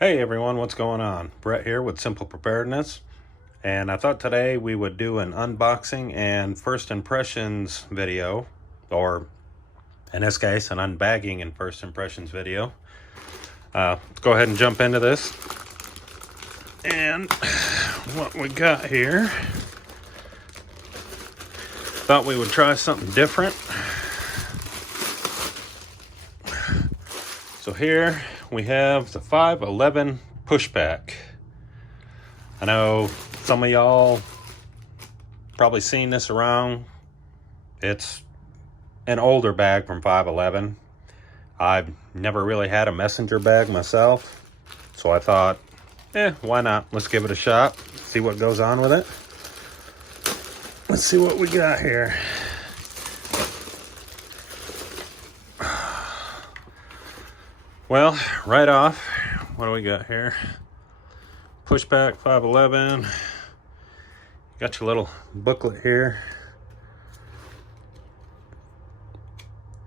Hey everyone, what's going on? Brett here with Simple Preparedness, and I thought today we would do an unboxing and first impressions video, or in this case, an unbagging and first impressions video. Let's go ahead and jump into this. And what we got here, thought we would try something different. So here we have the 511 pushback. I know some of y'all probably seen this around. It's an older bag from 511. I've never really had a messenger bag myself, so I thought, why not? Let's give it a shot, see what goes on with it. Let's see what we got here. Well, right off, what do we got here? Pushback 511. Got your little booklet here,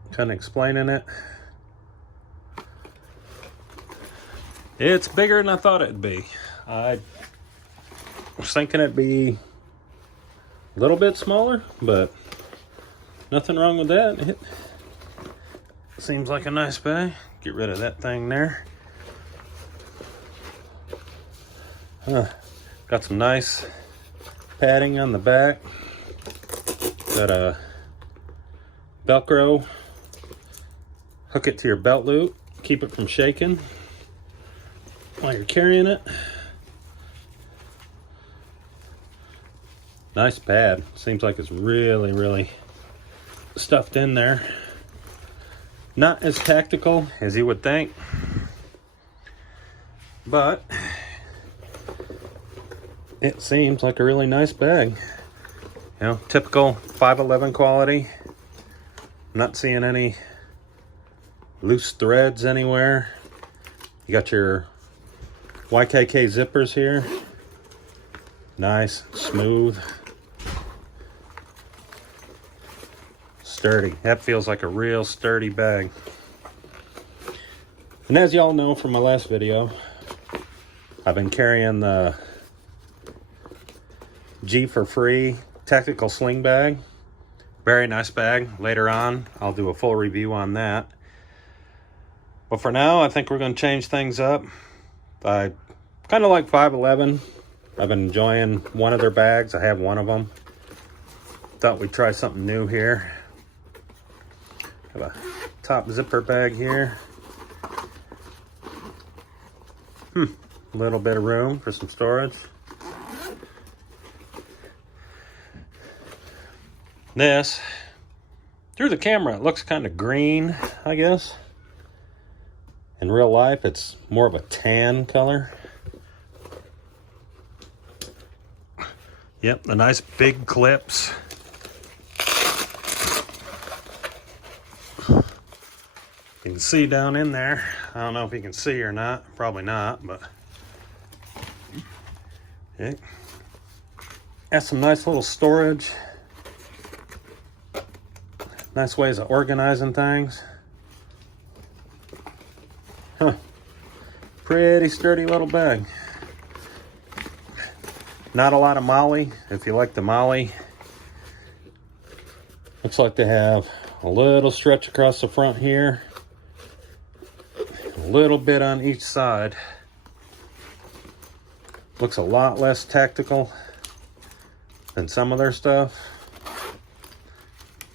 kind of explaining it. It's bigger than I thought it'd be. I was thinking it'd be a little bit smaller, but nothing wrong with that. It seems like a nice bag. Get rid of that thing there. Got some nice padding on the back. Got a Velcro. Hook it to your belt loop. Keep it from shaking while you're carrying it. Nice pad. Seems like it's really stuffed in there. Not as tactical as you would think, but it seems like a really nice bag. You know, typical 511 quality. I'm not seeing any loose threads anywhere. You got your YKK zippers here. Nice, smooth, sturdy. That feels like a real sturdy bag. And as y'all know from my last video, I've been carrying the G for Free tactical sling bag. Very nice bag. Later on, I'll do a full review on that. But for now, I think we're going to change things up. I kind of like 511. I've been enjoying one of their bags. I have one of them. Thought we'd try something new here. Have a top zipper bag here. A little bit of room for some storage. This, through the camera, it looks kind of green, I guess. In real life, it's more of a tan color. Yep, the nice big clips. You can see down in there. I don't know if you can see or not. Probably not, but okay. Has some nice little storage. Nice ways of organizing things. Pretty sturdy little bag. Not a lot of MOLLE. If you like the MOLLE, looks like they have a little stretch across the front here. A little bit on each side. Looks a lot less tactical than some of their stuff.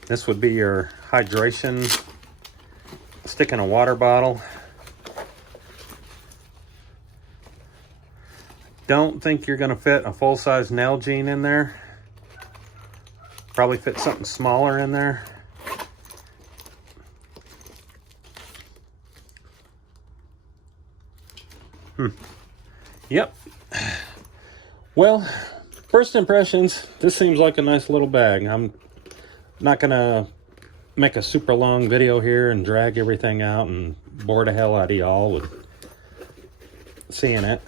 This would be your hydration. Stick in a water bottle. Don't think you're going to fit a full-size Nalgene in there. Probably fit something smaller in there. Yep. Well, first impressions, this seems like a nice little bag. I'm not going to make a super long video here and drag everything out and bore the hell out of y'all with seeing it.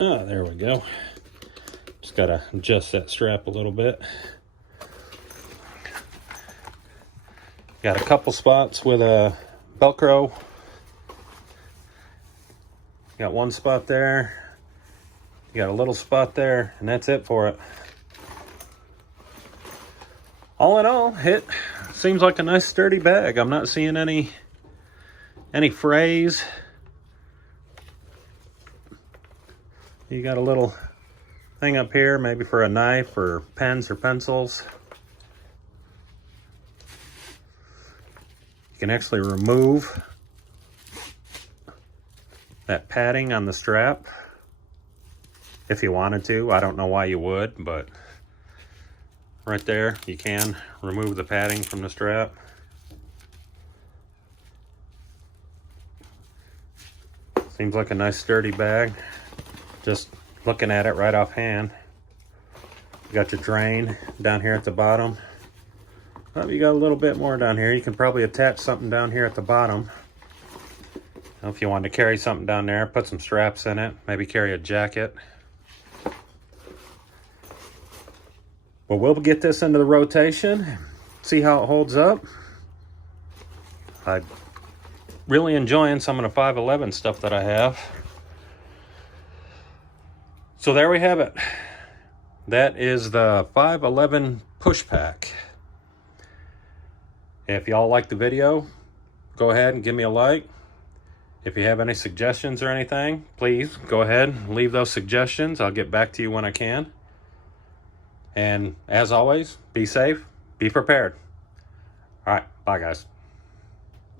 Oh, there we go. Just gotta adjust that strap a little bit. Got a couple spots with a Velcro. Got one spot there. You got a little spot there, and that's it for it. All in all, it seems like a nice sturdy bag. I'm not seeing any frays. You got a little thing up here, maybe for a knife or pens or pencils. You can actually remove that padding on the strap if you wanted to. I don't know why you would, but right there, you can remove the padding from the strap. Seems like a nice sturdy bag. Just looking at it right offhand. You got your drain down here at the bottom. Oh, you got a little bit more down here. You can probably attach something down here at the bottom. Now, if you wanted to carry something down there, put some straps in it, maybe carry a jacket. Well, we'll get this into the rotation, see how it holds up. I'm really enjoying some of the 511 stuff that I have. So there we have it. That is the 511 push pack. If y'all like the video, go ahead and give me a like. If you have any suggestions or anything, please go ahead and leave those suggestions. I'll get back to you when I can. And as always, be safe, be prepared. All right, bye guys.